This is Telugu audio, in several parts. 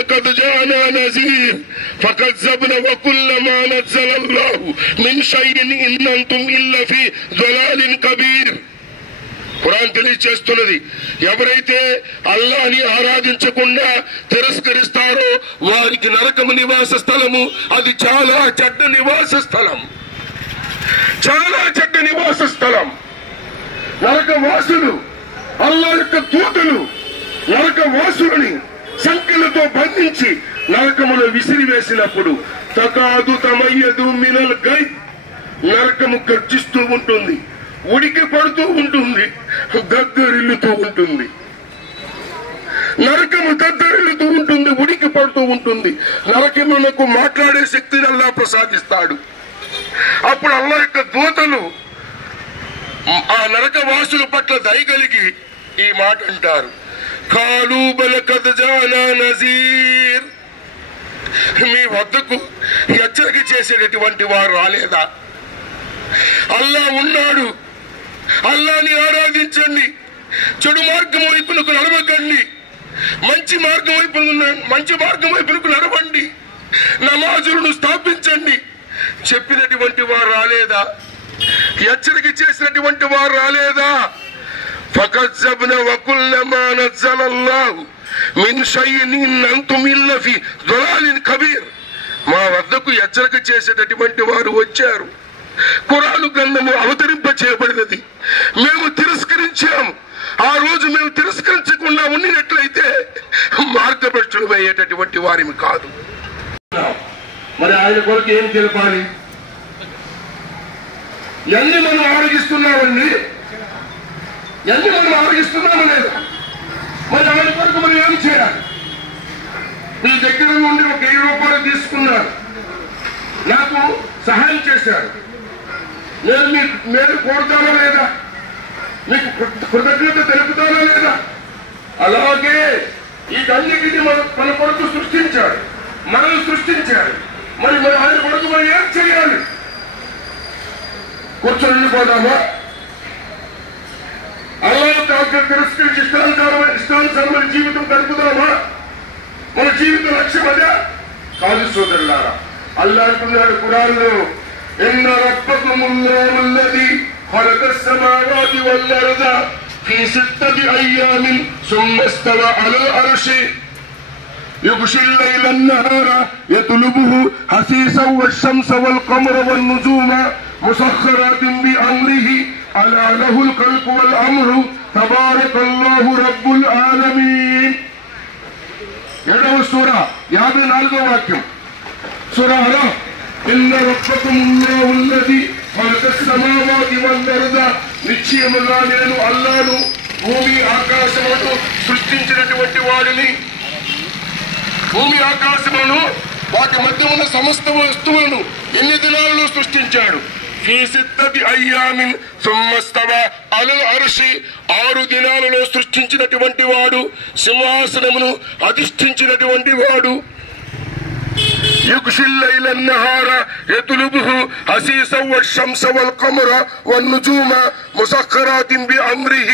لقد جاءنا نذير فكذبنا وكل ما نزل الله من شيء إن أنتم إلا في ضلال كبير. ఖురాన్ తెలియజేస్తున్నది, ఎవరైతే అల్లాహ్ని ఆరాధించకుండా తిరస్కరిస్తారో వారికి నరకము నివాస స్థలము, అది చాలా చెడ్డ నివాస స్థలం, చాలా చెడ్డ నివాస స్థలం. నరకవాసులు, అల్లాహ్ యొక్క దూతలు నరకవాసులని సంఖ్యలతో బంధించి నరకములో విసిరివేసినప్పుడు తకాదు తమయ్యదు మినల్ గై, నరకము గర్జిస్తూ ఉంటుంది, ఉడికి పడుతూ ఉంటుంది, దద్దరిల్లుతూ ఉంటుంది. నరకము దద్దరిల్లుతూ ఉంటుంది, ఉడికి పడుతూ ఉంటుంది. నరకమునకు మాట్లాడే శక్తిని అల్లాహ్ ప్రసాదిస్తాడు. అప్పుడు అల్లాహ్ యొక్క దూతలు ఆ నరకవాసుల పట్ల దయగలిగి ఈ మాట అంటారు, కాలు బలకద్ జానా నజీర్, మీ వద్దకు హెచ్చరిక చేసేటటువంటి వారు రాలేదా? అల్లాహ్ ఉన్నాడు, అల్లాహ్ని ఆరాధించండి, చెడు మార్గం వైపునకు నడవకండి, మంచి మార్గం వైపునకు నడవండి, నమాజులను స్థాపించండి చెప్పినటువంటి వారు రాలేదా? హెచ్చరిక చేసినటువంటి వారు రాలేదా? ఫకజ్జబ్నా వకుల్నా మా నజ్జలల్లాహు మిన్ షైఇన్ ఇన్ అంతుమ్ ఇల్లా ఫీ దులాలిన్ కబీర్, మా వద్దకు హెచ్చరిక చేసేటటువంటి వారు వచ్చారు, ఖురాను గ్రంథము అవతరింప చేయబడినది, మేము తిరస్కరించాము. ఆ రోజు మేము తిరస్కరించకుండా ఉండినట్లయితే మార్గభ్రష్టులమయ్యేటటువంటి వారిని కాదు. మరి ఆయన కొరకు ఏం తెలపాలి? ఎన్ని మనం ఆరగిస్తున్నామండి, ఎన్ని మనం ఆరగిస్తున్నాము లేదా? మరి ఆయన కొరకు మనం ఏం చేయాలి? మీ దగ్గర నుండి ఒక 1000 రూపాయలు తీసుకున్నారు, నాకు సహాయం చేశారు, నేను మీకు మేలు కోరుతానా లేదా? మీకు కృతజ్ఞత తెలుపుతానా లేదా? అలాగే వీటన్నిటిని మన కొరకు సృష్టించాడు, మనల్ని సృష్టించాడు. మరి ఆయన కొరకు మనం ఏం చేయాలి? కూర్చొని వెళ్ళిపోదామా? అల్లాహ్ తాకర్ తిరస్కరించి ఇష్టానుసారమైన జీవితం గడుపుదామా? మన జీవిత లక్ష్యం అదే కాదు సోదరులారా. అల్లాహ్ అంటున్నాడు ఖురాన్లో, ఇన్న రబ్బకుముల్లాహుల్లదీ ఖలకస్ సమావాతి వల్ అర్ద ఫీ 6 అయ్యామిన్ సుమ్మా ఇస్తవా అలల్ అర్షి يغشي الليل النهار يطلبه حثيثا والشمس والقمر والنجوم مسخرات بأمره ألا له الخلق والأمر تبارك الله رب العالمين. 7వ సూర 54వ వాక్యం సూర అరాఫ్. ఇన్న రబ్బకుముల్లాహు అల్లదీ ఖలకస్ సమావాతి వల్ అర్ద, నిశ్చయముగా నేను అల్లాహ్ను భూమి ఆకాశములను సృష్టించినటువంటి వాడిని. భూమి ఆకాశములను వాటి మధ్య ఉన్న సమస్త వస్తువులను ఎన్ని దినాలలో సృష్టించాడు? ఫీ 6 అయ్యామిన్ సుమ్మా ఇస్తవా అలల్ అర్షి, 6 దినాలలో సృష్టించినటువంటి వాడు, సింహాసనమును అధిష్ఠించినటువంటి వాడు. يغشي الليل النهار يطلبه حثيثا والشمس والقمر والنجوم مسخرات بأمره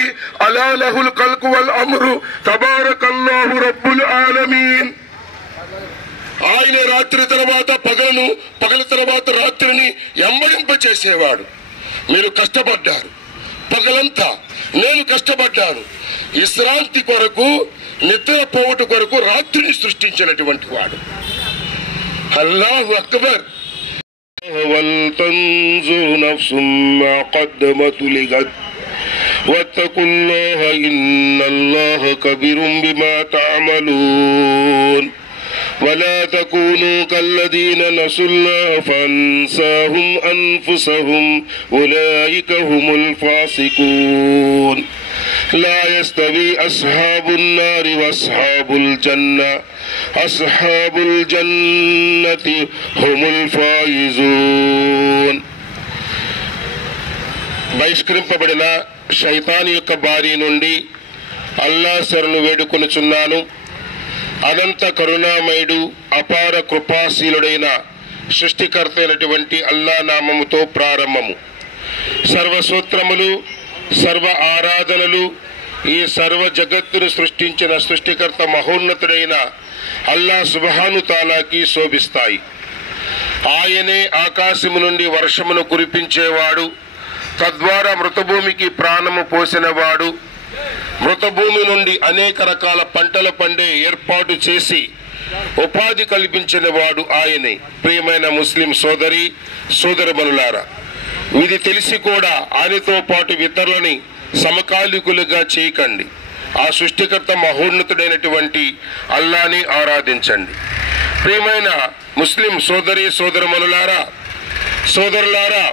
ألا له الخلق والأمر تبارك الله رب العالمين. ఆయన రాత్రి తర్వాత పగలను, పగల తర్వాత రాత్రిని ఎంబడింప చేసేవాడు. మీరు కష్టపడ్డారు, పగలంతా నేను కష్టపడ్డాను, విశ్రాంతి కొరకు, నిద్ర పోవట కొరకు రాత్రిని సృష్టించినటువంటి వాడు. అల్లాహు అక్బర్. వల్తన్జుర్ నఫ్సుమ్ మా ఖద్దమత్ లిగద్ వత్తకుల్లాహ ఇన్నల్లాహ కబీరుం బిమా తఅమలూన్ ولا تكونوا كالذين نسوا الله فانساهم أنفسهم أولئك هم الفاسقون لا يستوي أصحاب النار وأصحاب الجنة أصحاب الجنة هم الفائزون. బహిష్కరింపబడిన శైతాను యొక్క బారి నుండి అల్లాహ్ శరణు వేడుకొనుచున్నాను. అనంత కరుణామయుడు, అపార కృపాశీలుడైన సృష్టికర్త అయినటువంటి అల్లాహ్ నామముతో ప్రారంభము. సర్వసూత్రములు, సర్వ ఆరాధనలు ఈ సర్వ జగత్తును సృష్టించిన సృష్టికర్త మహోన్నతుడైన అల్లా సుబ్హాను తాలాకి శోభిస్తాయి. ఆయనే ఆకాశము నుండి వర్షమును కురిపించేవాడు, తద్వారా మృతభూమికి ప్రాణము పోసినవాడు, మృతభూమి నుండి అనేక రకాల పంటలు పండే ఏర్పాటు చేసి ఉపాధి కల్పించిన వాడు ఆయనే. ప్రియమైన ముస్లిం సోదరి సోదరమనులారా, ఇది తెలిసి కూడా ఆయనతో పాటు ఇతరులని సమకాలికులుగా చేయకండి. ఆ సృష్టికర్త మహోన్నతుడైనటువంటి అల్లాని ఆరాధించండి. ప్రియమైన ముస్లిం సోదరి సోదరమనులారా, సోదరులారా,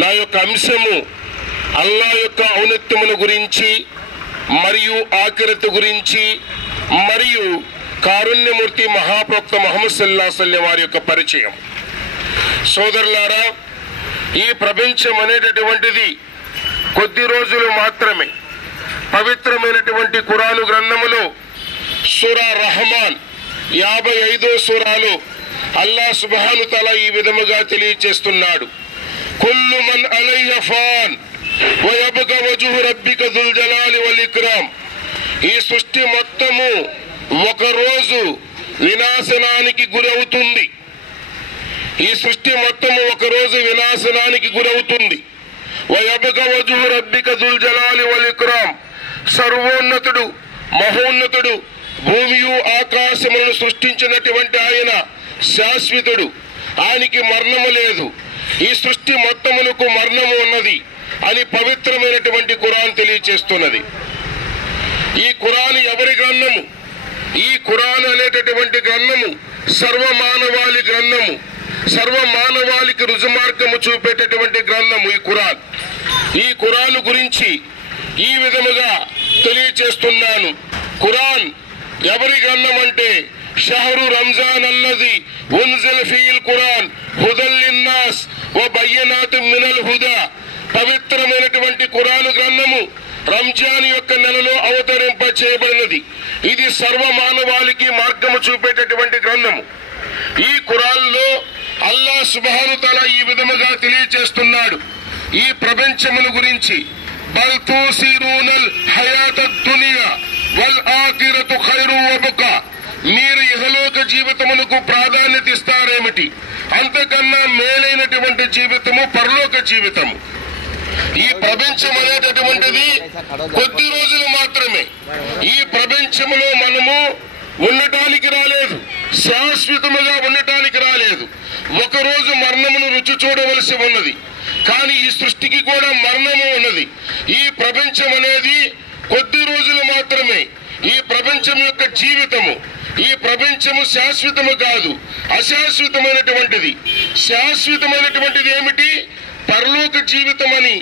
నా యొక్క అంశము అల్లా యొక్క ఔన్నత్యమును గురించి మరియు ఆఖిరతు గురించి మరియు కారుణ్యమూర్తి మహాప్రవక్త ముహమ్మద్ సల్లల్లాహు అలైహి వసల్లం వారి యొక్క పరిచయం. సోదరులారా, ఈ ప్రపంచం అనేటటువంటిది కొద్ది రోజులు మాత్రమే. పవిత్రమైనటువంటి ఖురాను గ్రంథములో సూరా రహమాన్ 55వ సూరాలో అల్లా సుబ్హాను తఆలా ఈ విధముగా తెలియజేస్తున్నాడు. కుల్లు మన్ అలైహా ఫాన్ వ యబ్కా వజ్హు రబ్బిక దుల్ జలాలి వల్ ఇక్రామ్. ఈ సృష్టి మొత్తము ఒకరోజు వినాశనానికి గురవుతుంది. ఈ సృష్టి మొత్తము ఒకరోజు వినాశనానికి గురవుతుంది. వ యబ్కా వజ్హు రబ్బిక దుల్ జలాలి వల్ ఇక్రామ్. సర్వోన్నతుడు మహోన్నతుడు భూమియు ఆకాశములను సృష్టించినటువంటి ఆయన శాశ్వతుడు. ఆయనకి మరణము లేదు. ఈ సృష్టి మొత్తమునకు మరణము ఉన్నది అని పవిత్రమైనటువంటి ఖురాన్ తెలియజేస్తున్నది. ఈ ఖురాన్ ఎవరి గ్రంథము? ఈ ఖురాన్ అనేటటువంటి గ్రంథము సర్వమానవాళి గ్రంథము, సర్వమానవాళికి రుజుమార్గము చూపేటటువంటి గ్రంథము ఈ ఖురాన్. ఈ ఖురాన్ గురించి ఈ విధముగా తెలియజేస్తున్నాను. ఖురాన్ ఎవరి గ్రంథం అంటే షహరు రంజాన్ అల్లది ఉన్జిల ఫీల్ ఖురాన్ హుదల్ లిన్నాస్ వ బయ్యనాతుం మినల్ హుదా. పవిత్రమైనటువంటి ఖురాన్ గ్రంథము రంజాన్ యొక్క నెలలో అవతరింప చేయబడినది. ఇది సర్వమానవాళికి మార్గము చూపేటటువంటి గ్రంథము. ఈ ఖురాన్లో అల్లా సుబ్హాను తఆలా ఈ విధముగా తెలియజేస్తున్నాడు ఈ ప్రపంచమును గురించి. బల్ తూసిరూనల్ హయాతద్ దునియా వల్ ఆఖిరతు ఖైరు వబకా. మీరు ఇహలోక జీవితమునకు ప్రాధాన్యత ఇస్తారేమిటి? అంతకన్నా మేలైనటువంటి జీవితము పరలోక జీవితము. ఈ ప్రపంచం అనేటటువంటిది కొద్ది రోజులు మాత్రమే. ఈ ప్రపంచములో మనము ఉండటానికి రాలేదు, శాశ్వతముగా ఉండటానికి రాలేదు. ఒకరోజు మరణమును రుచి చూడవలసి ఉన్నది. కానీ ఈ సృష్టికి కూడా మరణము ఉన్నది. ఈ ప్రపంచం అనేది కొద్ది రోజులు మాత్రమే. ఈ ప్రపంచం యొక్క జీవితము, ఈ ప్రపంచము శాశ్వతము కాదు, అశాశ్వతమైనటువంటిది. శాశ్వతమైనటువంటిది ఏమిటి? పరలోక జీవితం అని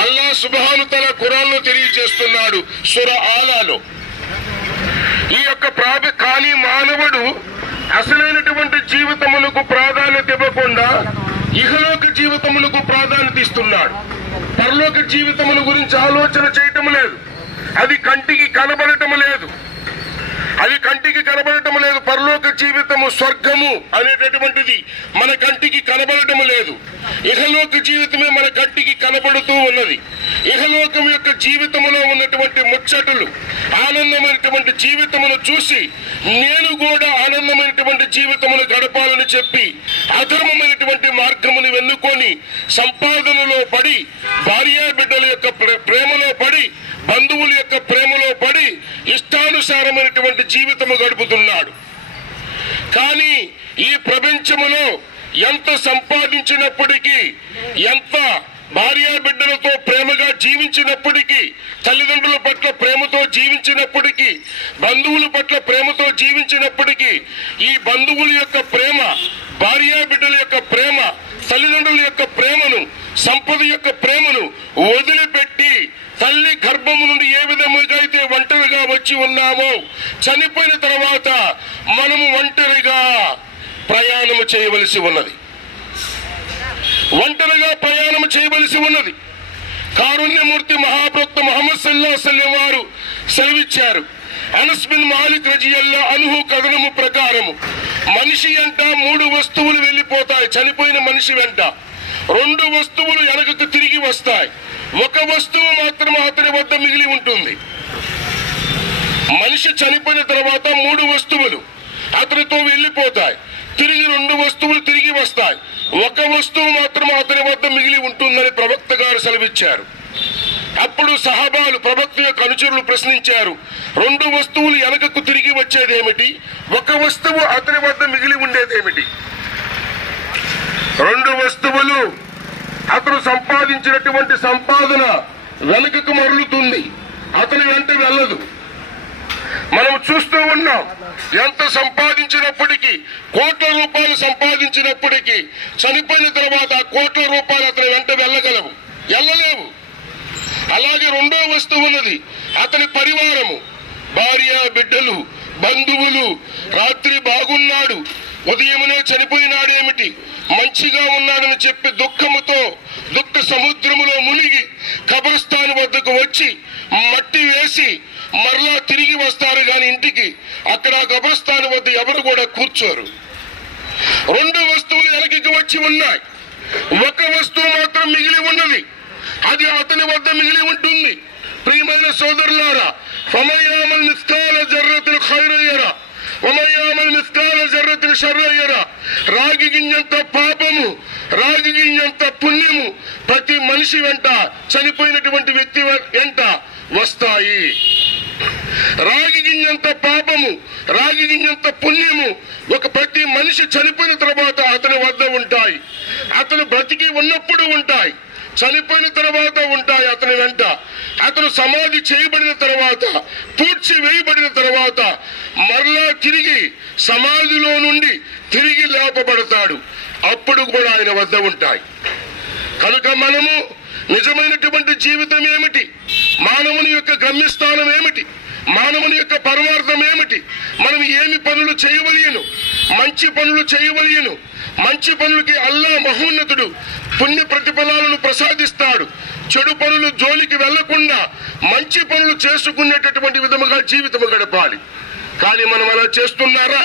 అల్లా సుబ్హాను తఆలా ఖురాన్లో తెలియజేస్తున్నాడు సూరా ఆలాలో. ఈ యొక్క కానీ మానవుడు అసలైనటువంటి జీవితములకు ప్రాధాన్యత ఇవ్వకుండా ఇహలోక జీవితములకు ప్రాధాన్యత ఇస్తున్నాడు. పరలోక జీవితముల గురించి ఆలోచన చేయటం లేదు. అది కంటికి కనబడటం లేదు. అది కంటికి కనబడటం లేదు. పరలోక జీవితము స్వర్గము అనేటటువంటిది మన కంటికి కనబడటం లేదు. ఇహలోక జీవితమే మన కంటికి కనబడుతూ ఉన్నది. ఇహలోకం యొక్క జీవితములో ఉన్నటువంటి ముచ్చటలు, ఆనందమైనటువంటి జీవితమును చూసి నేను కూడా ఆనందమైనటువంటి జీవితమును గడపాలని చెప్పి అధర్మమైనటువంటి మార్గమును వెన్నుకొని సంపాదనలో పడి, భార్యా బిడ్డల యొక్క ప్రేమలో పడి, బంధువుల యొక్క ప్రేమలో పడి ఇష్టానుసారమైనటువంటి జీవితము గడుపుతున్నాడు. కానీ ఈ ప్రపంచములో ఎంత సంపాదించినప్పటికీ, ఎంత భార్యా బిడ్డలతో ప్రేమగా జీవించినప్పటికీ, తల్లిదండ్రుల పట్ల ప్రేమతో జీవించినప్పటికీ, బంధువుల పట్ల ప్రేమతో జీవించినప్పటికీ, ఈ బంధువుల యొక్క ప్రేమ, భార్యా బిడ్డల యొక్క ప్రేమ, తల్లిదండ్రుల యొక్క ప్రేమను, సంపద యొక్క ప్రేమను వదిలిపెట్టి తల్లి గర్భము నుండి ఏ విధముగా అయితే ఒంటరిగా వచ్చి ఉన్నామో, చనిపోయిన తర్వాత మనము ఒంటరిగా ప్రయాణము చేయవలసి ఉన్నది. ఒంటరిగా ప్రయాణం చేయవలసి ఉన్నది. కారుణ్యమూర్తి మహాప్రవక్త ముహమ్మద్ సల్లల్లాహు అలైహి వసల్లం వారు సెలవిచ్చారు. అనస్ బిన్ మాలిక్ రజియల్లాహు అన్హు కథనము ప్రకారము మనిషి వెంట 3 వస్తువులు వెళ్ళిపోతాయి. చనిపోయిన మనిషి వెంట 2 వస్తువులు వెనకకు తిరిగి వస్తాయి. ఒక వస్తువు మాత్రం అతని వద్ద మిగిలి ఉంటుంది. మనిషి చనిపోయిన తర్వాత 3 వస్తువులు అతనితో వెళ్ళిపోతాయి, తిరిగి 2 వస్తువులు తిరిగి వస్తాయి, ఒక వస్తువు మాత్రం అతని వద్ద మిగిలి ఉంటుందని ప్రవక్త గారు సెలవిచ్చారు. అప్పుడు సహాబాలు ప్రవక్త యొక్క అనుచరులు ప్రశ్నించారు, 2 వస్తువులు వెనకకు తిరిగి వచ్చేదేమిటి, ఒక వస్తువు అతని వద్ద మిగిలి ఉండేదేమిటి? 2 వస్తువులు అతను సంపాదించినటువంటి సంపాదన వెనుకకు మరలుతుంది, అతని వెంట వెళ్ళదు. మనం చూస్తూ ఉన్నాం, ఎంత సంపాదించినప్పటికీ, కోట్ల రూపాయలు సంపాదించినప్పటికీ చనిపోయిన తర్వాత ఆ కోట్ల రూపాయలు అతని వెంట వెళ్ళలేవు. అలాగే 2వ వస్తువు ఉన్నది, అతని పరివారము, భార్య, బిడ్డలు, బంధువులు. రాత్రి బాగున్నాడు, ఉదయమునే చనిపోయినాడేమిటి, మంచిగా ఉన్నాడని చెప్పి దుఃఖముతో దుఃఖ సముద్రములో మునిగి కబరస్థాన్ వద్దకు వచ్చి మట్టి వేసి మరలా తిరిగి వస్తారు గాని ఇంటికి. అక్కడ కబరస్థాన్ వద్ద ఎవరు కూడా కూర్చోరు. 2 వస్తువులు వెనక్కి వచ్చి ఉన్నాయి, ఒక వస్తువు మాత్రం మిగిలి ఉన్నది, అది అతని వద్ద మిగిలి ఉంటుంది. ప్రియమైన సోదరులారా, ఫమన్ యఅమల్ మిస్కాల జర్రతిన్ ఖైరన్ యరా వమన్ యఅమల్ మిస్కాల జర్రతిన్ షర్రన్ యరా. రాగి గింజంత పాపము, రాగి గింజంత పుణ్యము ప్రతి మనిషి వెంట, చనిపోయినటువంటి వ్యక్తి వెంట వస్తాయి. రాగి గింజంత పాపము, రాగి గింజంత పుణ్యము ప్రతి మనిషి చనిపోయిన తర్వాత అతని వద్ద ఉంటాయి. అతను బ్రతికి ఉన్నప్పుడు ఉంటాయి, చనిపోయిన తర్వాత ఉంటాయి అతని వెంట. అతను సమాధి చేయబడిన తర్వాత, పూడ్చి వేయబడిన తర్వాత మరలా తిరిగి సమాధిలో నుండి తిరిగి లేపబడతాడు, అప్పుడు కూడా ఆయన వద్ద ఉంటాయి. కనుక మనము నిజమైనటువంటి జీవితం ఏమిటి, మానవుని యొక్క గమ్యస్థానం ఏమిటి, మానవుని యొక్క పరమార్థం ఏమిటి, మనం ఏమి పనులు చేయవలయను, మంచి పనులు చేయవలయను. మంచి పనులకి అల్లా మహోన్నతుడు పుణ్య ప్రతిఫలాలను ప్రసాదిస్తాడు. చెడు పనులు జోలికి వెళ్లకుండా మంచి పనులు చేసుకునేటటువంటి విధముగా జీవితం గడపాలి. కానీ మనం అలా చేస్తున్నారా?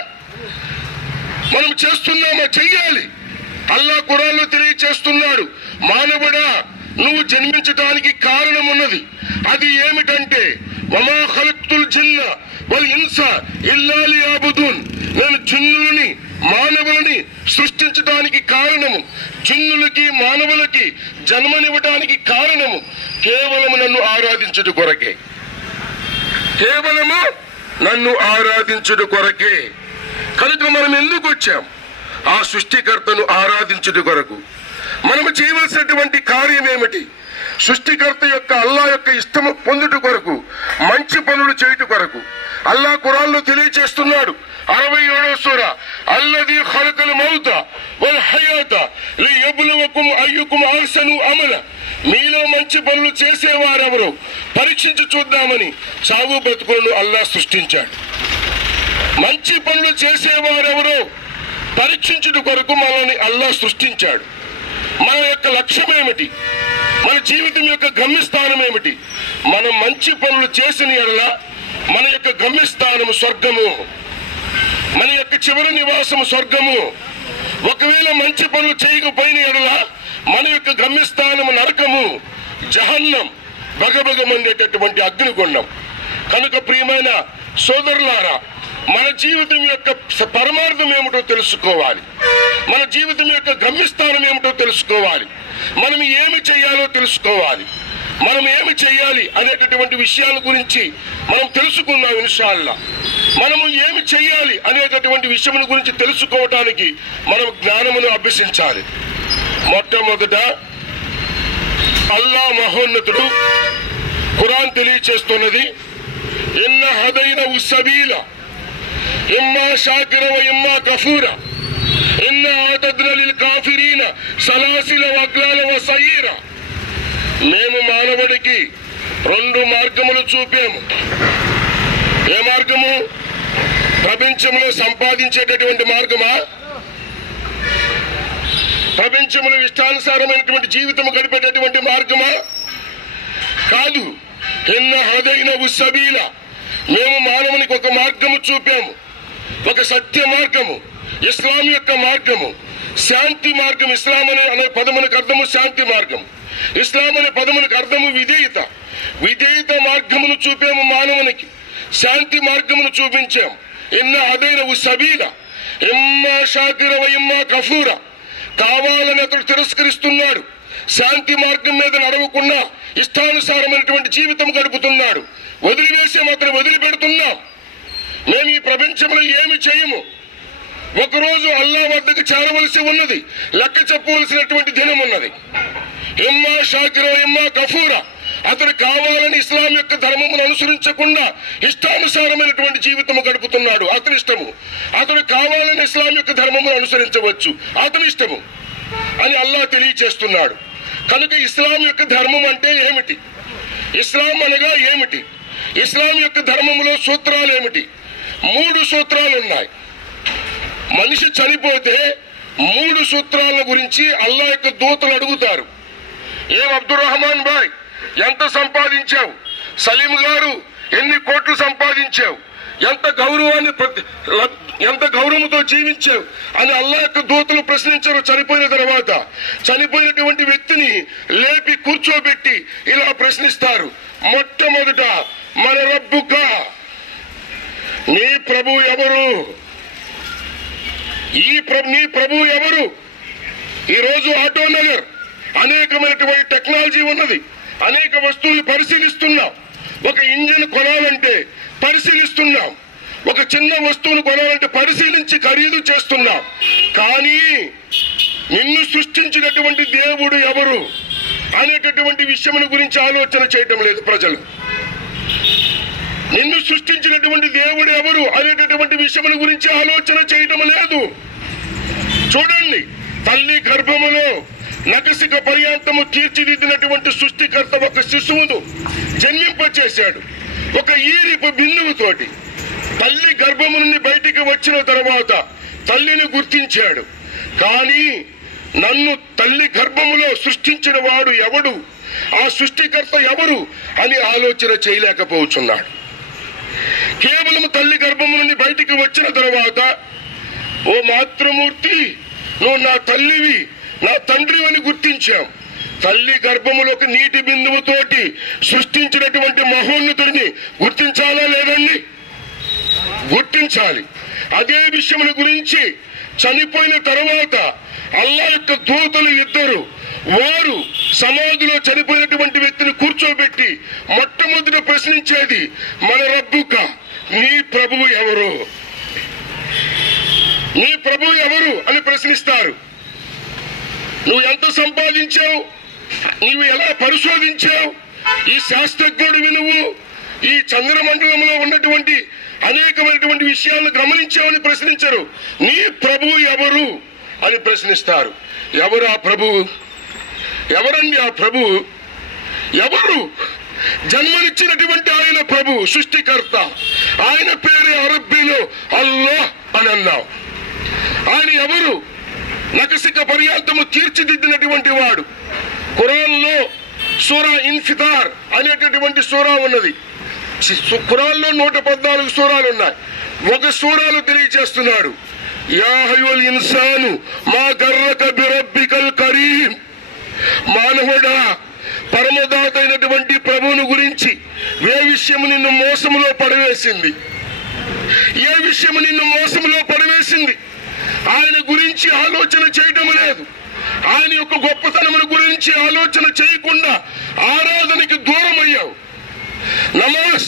మనం చేస్తున్నామా? చెయ్యాలి. అల్లా ఖురాన్లో తెలియచేస్తున్నాడు, మానవుడా నువ్వు జన్మించడానికి కారణం ఉన్నది. అది ఏమిటంటే, వమా ఖలక్తుల్ జిన్న వల్ ఇన్స ఇల్లా లియఅబుదూన్. నేను జిన్నులని మానవులని సృష్టించడానికి కారణము, జిన్నులకి మానవులకి జన్మనివ్వడానికి కారణము కేవలము నన్ను ఆరాధించుట కొరకే, కేవలము నన్ను ఆరాధించుట కొరకే. కనుక మనం ఎందుకు వచ్చాం? ఆ సృష్టికర్తను ఆరాధించుట కొరకు. మనము చేయవలసినటువంటి కార్యం ఏమిటి? సృష్టికర్త యొక్క అల్లా యొక్క ఇష్టము పొందుట కొరకు, మంచి పనులు చేయుట కొరకు. అల్లా ఖురాన్లో తెలియచేస్తున్నాడు, 67వ సూర, అల్లదీ ఖలకల్ మౌత వల్ హయాత లియబ్లువకుమ్ అయ్యుకుమ్ అహ్సను అమల. మీలో మంచి పనులు చేసేవారెవరో పరీక్షించి చూద్దామని చావు బ్రతుకులను అల్లా సృష్టించాడు. మంచి పనులు చేసేవారెవరో పరీక్షించుట కొరకు మనల్ని అల్లా సృష్టించాడు. మన యొక్క లక్ష్యం ఏమిటి? మన జీవితం యొక్క గమ్యస్థానం ఏమిటి? మనం మంచి పనులు చేసిన ఎడల మన యొక్క గమ్యస్థానము స్వర్గము, మన యొక్క చివరి నివాసము స్వర్గము. ఒకవేళ మంచి పనులు చేయకపోయిన ఎడల మన యొక్క గమ్యస్థానము నరకము, జహన్నం, బగబగమండేటటువంటి అగ్నిగుండం. కనుక ప్రియమైన సోదరులారా, మన జీవితం యొక్క పరమార్థం ఏమిటో తెలుసుకోవాలి, మన జీవితం యొక్క గమ్యస్థానం ఏమిటో తెలుసుకోవాలి, మనం ఏమి చేయాలో తెలుసుకోవాలి. మనం ఏమి చేయాలి అనేటటువంటి విషయాల గురించి మనం తెలుసుకుందాం ఇన్షాల్లా. మనము ఏమి చేయాలి అనేటటువంటి విషయం గురించి తెలుసుకోవటానికి మనం జ్ఞానమును అభ్యసించాలి. మొట్టమొదట అల్లా మహోన్నతుడు ఖురాన్ తెలియచేస్తున్నది, ఇన్న హదైనహు సబీల ఇమ్మా షాకిర వ ఇమ్మా కఫూర ఇన్నా అతద్నా లిల్ కాఫిరీన సలాసిల వగ్లాల వ సయీర. మేము మానవుడికి 2 మార్గములు చూపాము. ఏ మార్గము? ప్రపంచంలో సంపాదించేటటువంటి మార్గమా? ప్రపంచంలో ఇష్టానుసారమైనటువంటి జీవితం గడిపేటటువంటి మార్గమా? కాదు. ఇన్న హదైనహు సబీల, మేము మానవునికి ఒక మార్గము చూపాము, ఒక సత్య మార్గము, ఇస్లాం యొక్క మార్గము, శాంతి మార్గం. ఇస్లాం అనే పదమునకు అర్థము శాంతి మార్గం. ఇస్లాం అనే పదమునకు అర్థము విధేయత. విధేయత మార్గమును చూపాము మానవునికి. శాంతి మార్గమును చూపించాం. ఇన్నా హదైనహు సబీల ఇమ్మా షాకిర వ ఇమ్మా కఫూరా. కావాలని అతడు తిరస్కరిస్తున్నాడు, శాంతి మార్గం మీద నడవకుండా ఇష్టానుసారమైనటువంటి జీవితం గడుపుతున్నాడు. వదిలివేసే మాత్రం వదిలిపెడుతున్నాం. మేము ఈ ప్రపంచంలో ఏమి చేయము. ఒకరోజు అల్లా వద్దకు చేరవలసి ఉన్నది, లెక్క చెప్పవలసినటువంటి దినం ఉన్నది. ఇమ్మా షాకిర ఇమ్మా కఫూరా. అతడు కావాలని ఇస్లాం యొక్క ధర్మమును అనుసరించకుండా ఇష్టానుసారమైనటువంటి జీవితము గడుపుతున్నాడు, అతని ఇష్టము. అతడు కావాలని ఇస్లాం యొక్క ధర్మమును అనుసరించవచ్చు, అతని ఇష్టము అని అల్లా తెలియజేస్తున్నాడు. కనుక ఇస్లాం యొక్క ధర్మం అంటే ఏమిటి? ఇస్లాం అనగా ఏమిటి? ఇస్లాం యొక్క ధర్మములో సూత్రాలు ఏమిటి? 3 సూత్రాలు ఉన్నాయి. మనిషి చనిపోతే 3 సూత్రాల గురించి అల్లా యొక్క దూతలు అడుగుతారు. ఏం అబ్దుల్ రహమాన్ భాయ్ ఎంత సంపాదించావు? సలీం గారు ఎన్ని కోట్లు సంపాదించావు? ఎంత గౌరవంతో జీవించావు అని అల్లా యొక్క దూతలు ప్రశ్నించారు. చనిపోయిన తర్వాత చనిపోయినటువంటి వ్యక్తిని లేపి కూర్చోబెట్టి ఇలా ప్రశ్నిస్తారు. మొట్టమొదట మన రబ్బుకా, నీ ప్రభు ఎవరు? నీ ప్రభు ఎవరు? ఈరోజు ఆటో నగర్ అనేకమైనటువంటి టెక్నాలజీ ఉన్నది, అనేక వస్తువులు పరిశీలిస్తున్నాం. ఒక ఇంజిన్ కొనాలంటే పరిశీలిస్తున్నాం, ఒక చిన్న వస్తువును కొనాలంటే పరిశీలించి ఖరీదు చేస్తున్నాం. కానీ నిన్ను సృష్టించినటువంటి దేవుడు ఎవరు అనేటటువంటి విషయముల గురించి ఆలోచన చేయటం లేదు ప్రజలు. నిన్ను సృష్టించినటువంటి దేవుడు ఎవరు అనేటటువంటి విషయముల గురించి ఆలోచన చేయటం లేదు. చూడండి, తల్లి గర్భములో నగసిక పర్యాంతము తీర్చిదిద్దినటువంటి సృష్టికర్త ఒక శిశువును జన్మింపచేశాడు. ఒక ఈరిపు బిందువుతోటి తల్లి గర్భము నుండి బయటికి వచ్చిన తర్వాత తల్లిని గుర్తించాడు. కానీ నన్ను తల్లి గర్భములో సృష్టించిన వాడు ఎవడు, ఆ సృష్టికర్త ఎవరు అని ఆలోచన చేయలేకపోతున్నాడు. కేవలం తల్లి గర్భము నుండి బయటికి వచ్చిన తర్వాత, ఓ మాతృమూర్తి నువ్వు నా తల్లివి, నా తండ్రి అని గుర్తించాం. తల్లి గర్భములోకి నీటి బిందువుతోటి సృష్టించినటువంటి మహోన్నతుడిని గుర్తించాలా లేదండి? గుర్తించాలి. అదే విషయముల గురించి చనిపోయిన తర్వాత అల్లా యొక్క దూతలు ఇద్దరు వారు సమాధిలో చనిపోయినటువంటి వ్యక్తిని కూర్చోబెట్టి మొట్టమొదటి ప్రశ్నించేది మన రబ్బుక, నీ ప్రభువు ఎవరు? నీ ప్రభువు ఎవరు అని ప్రశ్నిస్తారు. నువ్వు ఎంత సంపాదించావు? నీవు ఎలా పరిశోధించావు? ఈ శాస్త్రజ్ఞుడివి నువ్వు ఈ చంద్రమండలంలో ఉన్నటువంటి అనేకమైనటువంటి విషయాలను గమనించావని ప్రశ్నించరు. నీ ప్రభువు ఎవరు అని ప్రశ్నిస్తారు. ఎవరు ఆ ప్రభువు? ఎవరండి ఆ ప్రభువు? ఎవరు? జన్మనిచ్చినటువంటి ఆయన ప్రభువు, సృష్టికర్త. ఆయన పేరే అరబ్బీలో అల్లాహ్ అని అన్నావు. ఆయన ఎవరు? నగసిక పర్యాంతము తీర్చిదిద్దినటువంటి వాడు. ఖురాన్లో సూరా ఇన్ఫితార్ అనేటటువంటి సూరా ఉన్నది. ఖురాన్లో 114 సూరాలు ఉన్నాయి. ఒక సూరాలు తెలియజేస్తున్నాడు, యా అయ్యుహల్ ఇన్సాను మా గర్రక బిరబ్బికల్ కరీం. మానవుడా, పరమదాత అయినటువంటి ప్రభువును గురించి ఏ విషయము నిన్ను మోసములో పడవేసింది? ఏ విషయము నిన్ను మోసములో పడవేసింది? ఆయన గురించి ఆలోచన చేయటం లేదు. ఆయన యొక్క గొప్పతనమును గురించి ఆలోచన చేయకుండా ఆరాధనకి దూరం అయ్యావు. నమాజ్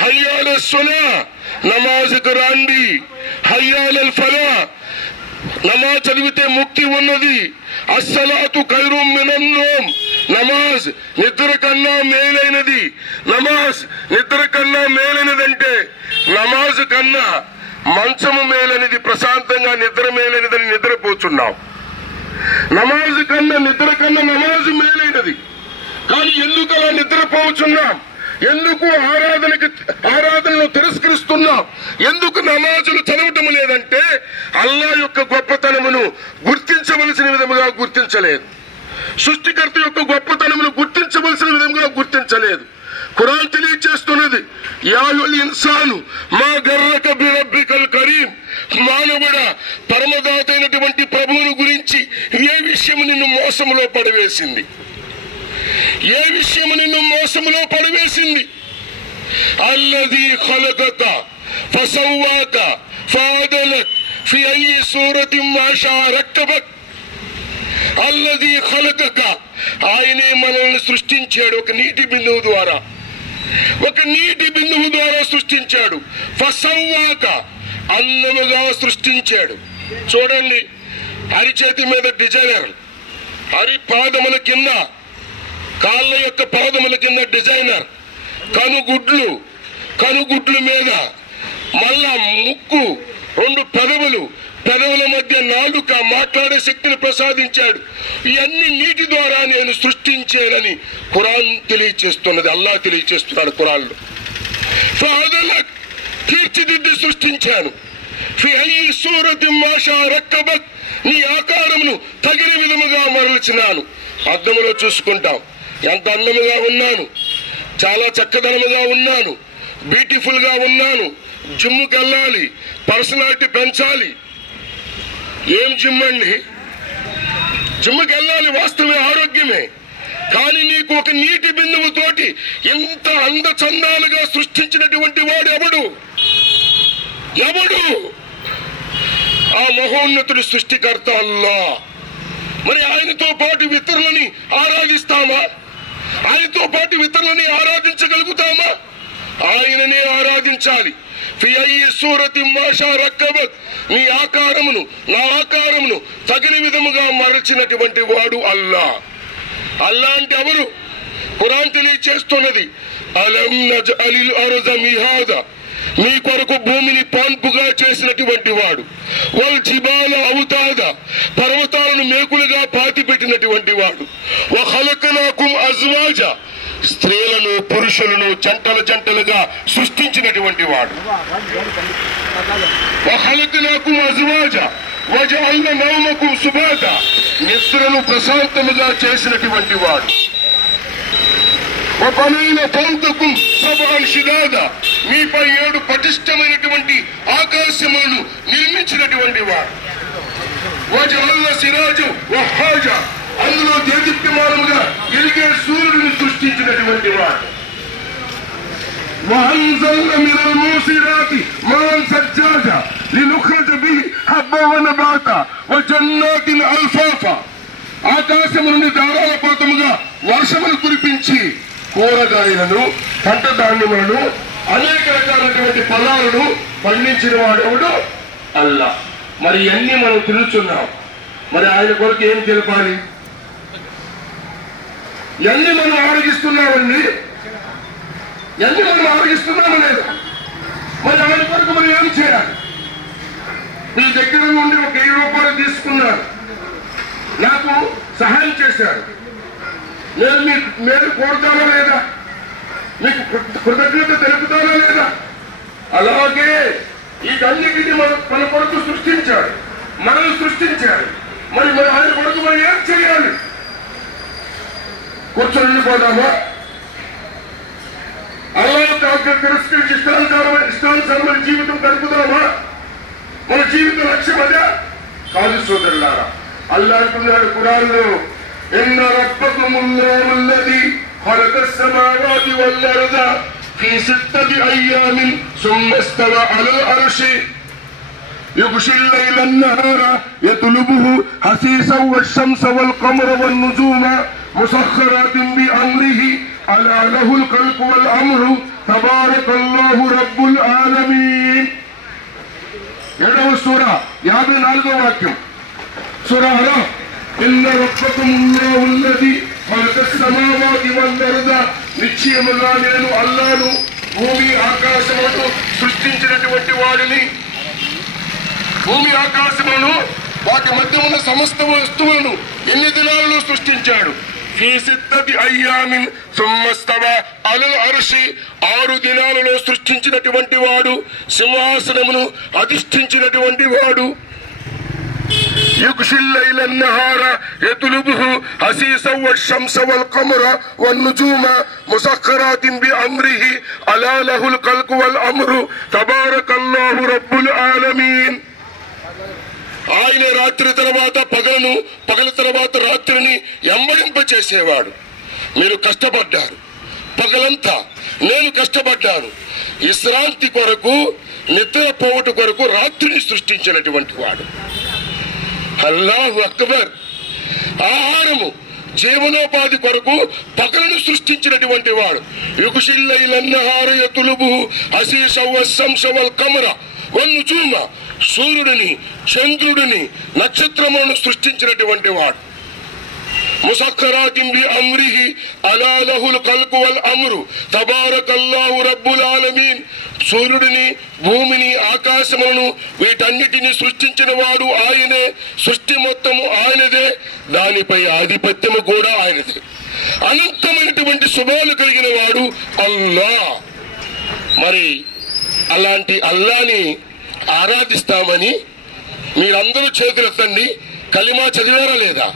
హయ్యాల సొలా, నమాజ్కు రాండి. హయ్యాలల్ ఫలా, నమాజ్ చదివితే ముక్తి ఉన్నది. అస్సలాతు ఖైరుం మినన్ నౌమ్, నమాజ్ నిద్ర కన్నా మేలైనది. నమాజ్ నిద్ర కన్నా మేలైనదంటే నమాజ్ కన్నా మంచము మేలనిది, ప్రశాంతంగా నిద్ర మేలైనదని నిద్రపోతున్నాం. నమాజ్ కన్నా నిద్ర కన్నా నమాజ్ మేలైనది. కానీ ఎందుకు అలా నిద్రపోతున్నాం? ఎందుకు ఆరాధనను తిరస్కరిస్తున్నాం? ఎందుకు నమాజులు చదవటం లేదంటే అల్లా యొక్క గొప్పతనమును గుర్తించవలసిన విధముగా గుర్తించలేదు. సృష్టికర్త యొక్క గొప్పతనమును గుర్తించవలసిన విధంగా గుర్తించలేదు. ఖురాన్ తెలియచేస్తున్నది, యా అయ్యుహల్ ఇన్సాను మా గర్రక బిరబ్బికల్ కరీం. మానవుడా, పరమదాత అయినటువంటి ప్రభువును గురించి ఏ విషయము నిన్ను మోసములో పడవేసింది? ఏ విషయము నిన్ను మోసములో పడవేసింది? అల్లదీ ఖలకక ఫసవ్వాక ఫఅదలక్ ఫీ అయ్యి సూరతిన్ మా షా రక్కబక్. అల్లదీ ఖలకక, ఆయనే మనల్ని సృష్టించాడు ఒక నీటి బిందువు ద్వారా, ఒక నీటి బిందువు ద్వారా సృష్టించాడు. ఫసవ్వాక, అందముగా సృష్టించాడు. చూడండి, అరిచేతి మీద డిజైనర్, అరి పాదముల కింద, కాళ్ళ యొక్క పాదముల కింద డిజైనర్, కనుగుడ్లు మీద మళ్ళా ముక్కు, 2 పెదవులు, పెదవుల మధ్య నాలుక, మాట్లాడే శక్తిని ప్రసాదించాడు. ఇవన్నీ నీటి ద్వారా నేను సృష్టించానని ఖురాన్ తెలియచేస్తున్నది. అల్లాహ్ తెలియచేస్తున్నాడు ఖురాన్లో. ఫఅదలక్, తీర్చిదిద్ది సృష్టించాను. ఫీ అయ్యి సూరతిన్ మా షా రక్కబక్, నీ ఆకారమును తగిన విధముగా మరల్చినాను. అద్దములో చూసుకుంటాం, ఎంత అందముగా ఉన్నాను, చాలా చక్కదనముగా ఉన్నాను, బ్యూటిఫుల్ గా ఉన్నాను. జిమ్కి వెళ్ళాలి, పర్సనాలిటీ పెంచాలి. ఏం జిమ్ అండి? జిమ్కి వెళ్ళాలి, వాస్తవమే, ఆరోగ్యమే. కానీ నీకు ఒక నీటి బిందువుతోటి ఎంత అందచందాలుగా సృష్టించినటువంటి వాడు ఎవడు? ఆ మహోన్నతుడు సృష్టికర్త అల్లాహ్. మరి ఆయనతో పాటు ఇతరులని ఆరాధిస్తామా? ఆయనతో పాటు ఇతరులని ఆరాధించగలుగుతామా? ఆయననే ఆరాధించాలి. ఫీ అయ్యి సూరతిన్ మా షా రక్కబక్, నీ ఆకారమును, నా ఆకారమును తగిన విధముగా మరచినటువంటి వాడు అల్లాహ్. అల్లాహ్ అంటే ఎవరు? ఖురాన్ తెలియచేస్తున్నది, అలం నజ్అలిల్ అర్జ మిహాదా, మీ కొరకు భూమిని పాన్పుగా చేసినటువంటి వాడు. వల్ జిబాల ఔతాదా, పర్వతాలను మేకులుగా పాతి పెట్టినటువంటి వాడు. వ ఖలకనాకుం అజ్వాజా, స్త్రీలను పురుషులను జంటలుగా సృష్టించినటువంటి వాడు. వ ఖలకనాకుం అజ్వాజా వజఅల్న నౌమకుం సుబాతా, నిద్రను ప్రశాంతముగా చేసినటువంటి వాడు. మీపై 7 పటిష్టమైనటువంటి ఆకాశములను నిర్మించినటువంటి వాడు. అందులో దేదీప్యమానముగా ఎలిగే సూర్యుడిని సృష్టించినటువంటి వాడు. ఆకాశము నుండి ధారాళపాతముగా వర్షములు కురిపించి కూరగాయలను, పంట ధాన్యములను, అనేక రకాలైనటువంటి ఫలాలను పండించిన వాడెవడు? అల్లాహ్. మరి ఇవన్నీ మనం తెలుసున్నాం. మరి ఆయన కొరకు ఏం తెలపాలి? ఇవన్నీ మనం ఆరగిస్తున్నామండి, ఇవన్నీ మనం ఆరగిస్తున్నాము లేదు. మరి ఆయన కొరకు మనం ఏం చేయాలి? మీ దగ్గర నుండి ఒక 1000 రూపాయలు తీసుకున్నారు, నాకు సహాయం చేశారు, నేను మీకు మేలు కోరుతానా లేదా? మీకు కృతజ్ఞత తెలుపుతానా లేదా? అలాగే వీటన్నిటిని మన కొరకు సృష్టించాడు, మనల్ని సృష్టించాడు. మరి ఆయన కొరకు మనం ఏం చేయాలి? కూర్చొని వెళ్ళిపోదామా? అల్లాహ్ తిరస్కరించి ఇష్టానుసారమైన జీవితం గడుపుదామా? మన జీవిత లక్ష్యం అదే కాదు సోదరులారా. అల్లాహ్ అంటున్నాడు ఖురాన్లో, ఇన్న రబ్బకుముల్లాహుల్లదీ ఖలకస్సమావాతి వల్అర్ద ఫీ 6 అయ్యామిన్ సుమ్మ ఇస్తవా అలల్ అర్షి యుగ్షిల్ లైలన్ నహార యత్లుబుహు హసీసన్ వశ్శంస వల్ ఖమర వన్ నుజూమ ముసఖ్ఖరాతిన్ బిఅమ్రిహి అలా లహుల్ ఖల్కు వల్ అమ్రు తబారకల్లాహు రబ్బుల్ ఆలమీన్. 7వ సూర 54వ వాక్యం. సూర అరాఫ్. ఇన్న రబ్బకుముల్లాహుల్లదీ ఖలకస్సమావాతి వల్అర్ద, నిశ్చయముగా నేను అల్లాహ్ను, భూమి ఆకాశములను సృష్టించినటువంటి వాడిని. భూమి ఆకాశములను, వాటి మధ్య ఉన్న సమస్త వస్తువులను ఎన్ని దినాలలో సృష్టించాడు? ఫీ 6 అయ్యామిన్ సుమ్మ ఇస్తవా అలల్ అర్షి, 6 దినాలలో సృష్టించినటువంటి వాడు, సింహాసనమును అధిష్ఠించినటువంటి వాడు. యుగ్షిల్ లైలన్ నహార యత్లుబుహు హసీసన్ వశ్శంస వల్ ఖమర వన్ నుజూమ ముసఖ్ఖరాతిన్ బిఅమ్రిహి అలా లహుల్ ఖల్కు వల్ అమ్రు తబారకల్లాహు రబ్బుల్ ఆలమీన్. ఆయన రాత్రి తర్వాత పగలను, పగల తర్వాత రాత్రిని ఎంబడింపచేసేవాడు. మీరు కష్టపడ్డారు, పగలంతా నేను కష్టపడ్డాను. విశ్రాంతి కొరకు, నిద్ర పోవట కొరకు రాత్రిని సృష్టించినటువంటి వాడు. అల్లాహు అక్బర్. ఆహారము, జీవనోపాధి కొరకు పగలను సృష్టించినటువంటి వాడు. సూర్యుడిని, చంద్రుడిని, నక్షత్రములను సృష్టించినటువంటి వాడు. ముసక్కరాతిం బి అమ్రిహి అలా లహుల్ ఖల్కు వల్ అమ్రు తబారకల్లాహు రబ్బుల్ ఆలమీన్. సూర్యుడిని, భూమిని, ఆకాశములను వీటన్నిటిని సృష్టించిన వాడు ఆయనే. సృష్టి మొత్తము ఆయనదే, దానిపై ఆధిపత్యము కూడా ఆయనదే. అనంతమైనటువంటి శుభాలు కలిగిన వాడు అల్లా. మరి అలాంటి అల్లాని ఆరాధిస్తామని మీరందరూ చేతులెత్తండి. కలిమా చదివారా లేదా?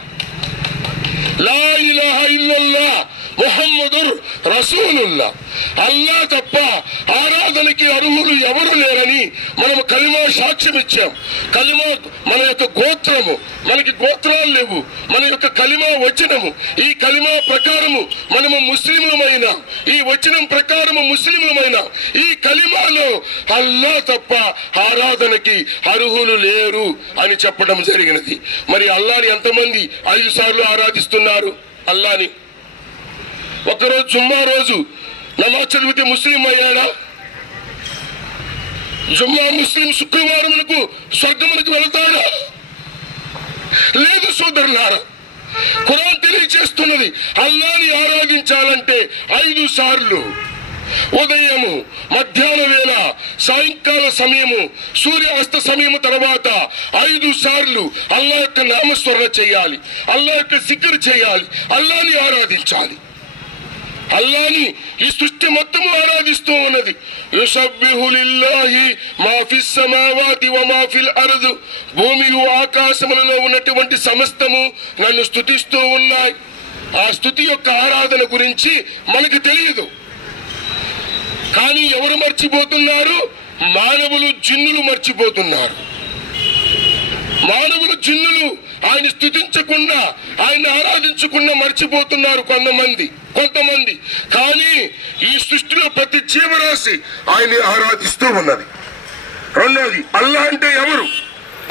లా ఇలాహ ఇల్లల్లాహ్ ముహమ్మదుర్ రసూలుల్లాహ్. అల్లా తప్ప ఆరాధనకి అర్హులు ఎవరు లేరని మనము కలిమా సాక్ష్యం ఇచ్చాం. కలిమా మన యొక్క గోత్రము, మనకి గోత్రాలు లేవు, మన యొక్క కలిమా వచనము. ఈ కలిమా ప్రకారము మనము ముస్లింలమైన, ఈ వచనం ప్రకారము ముస్లింలమైన ఈ కలిమాలో అల్లా తప్ప ఆరాధనకి అర్హులు లేరు అని చెప్పడం జరిగినది. మరి అల్లాని ఎంతమంది 5 సార్లు ఆరాధిస్తున్నారు? అల్లాని ఒకరోజు జుమ్మా రోజు నమాజ్ చదివితే ముస్లిం అయ్యాడా? జుమ్మా ముస్లిం శుక్రవారములకు స్వర్గములకు వెళతాడా? లేదు సోదరులారా. ఖురాన్ తెలియజేస్తున్నది అల్లాని ఆరాధించాలంటే 5 సార్లు. ఉదయము, మధ్యాహ్న వేళ, సాయంకాల సమయము, సూర్యాస్త సమయము తర్వాత 5 సార్లు అల్లా యొక్క నామస్మరణ చేయాలి, అల్లా యొక్క సిక్ర్ చేయాలి, అల్లాని ఆరాధించాలి. అల్లాని ఈ సృష్టి మొత్తము ఆరాధిస్తూ ఉన్నది. యుసబ్బిహు లిల్లాహి మా ఫిస్ సమావాతి వ మా ఫిల్ అర్ద్. భూమియు ఆకాశములలో ఉన్నటువంటి సమస్తము నన్ను స్తుతిస్తూ ఉన్నాయి. ఆ స్తుతి యొక్క ఆరాధన గురించి మనకు తెలియదు. కానీ ఎవరు మర్చిపోతున్నారు? మానవులు, జిన్నులు మర్చిపోతున్నారు. మానవులు, జిన్నులు ఆయన స్తుతించకుండా, ఆయన ఆరాధించకుండా మర్చిపోతున్నారు కొంతమంది. కానీ ఈ సృష్టిలో ప్రతి జీవరాశి ఆయన్ని ఆరాధిస్తూ ఉన్నది. రెండోది, అల్లా అంటే ఎవరు?